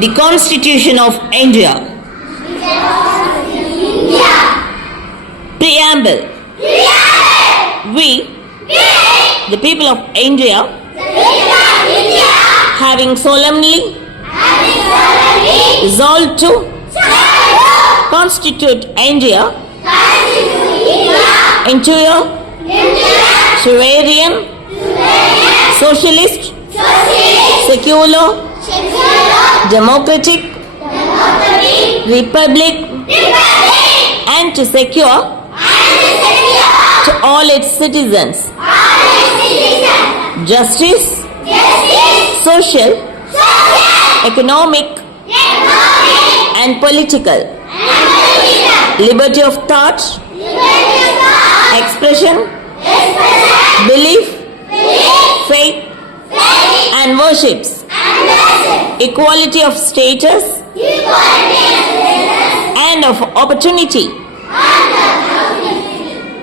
The Constitution of India. Preamble. We, the people of India, having solemnly resolved to constitute India into a sovereign, socialist, secular, democratic republic, and to secure to all its citizens justice, social, economic, and political liberty of thought, expression, belief, faith, and worships, equality of status and of opportunity,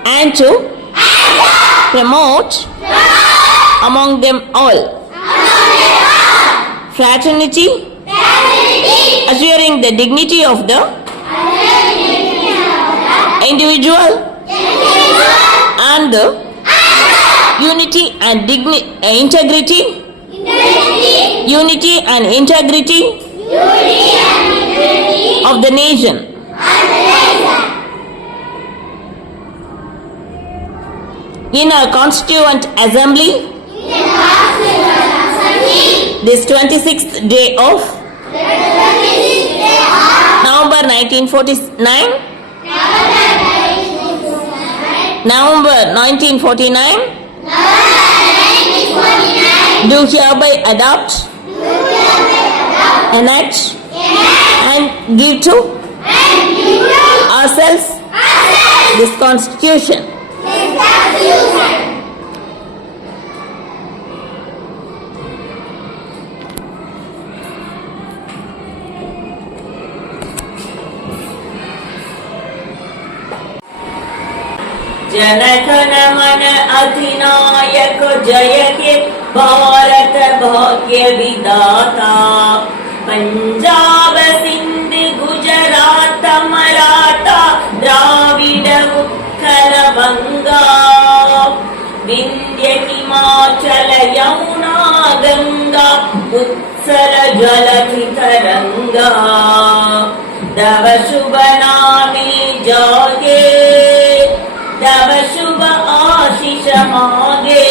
and to promote among them all fraternity, assuring the dignity of the individual and the unity and integrity of the nation. In our Constituent Assembly, this 26th day of November 1949, do hereby adopt, enact, and give to ourselves this Constitution. जनगण मन अधिनायक जय हे भारत भाग्य विधाता पंजाब सिंध गुजरात मराठा द्राविड उत्कल बंगा विंध्य हिमाचल यमुना गंगा उत्सर जलधि तरंगा तव शुभ नामे जागे तव शुभ आशीष मांगे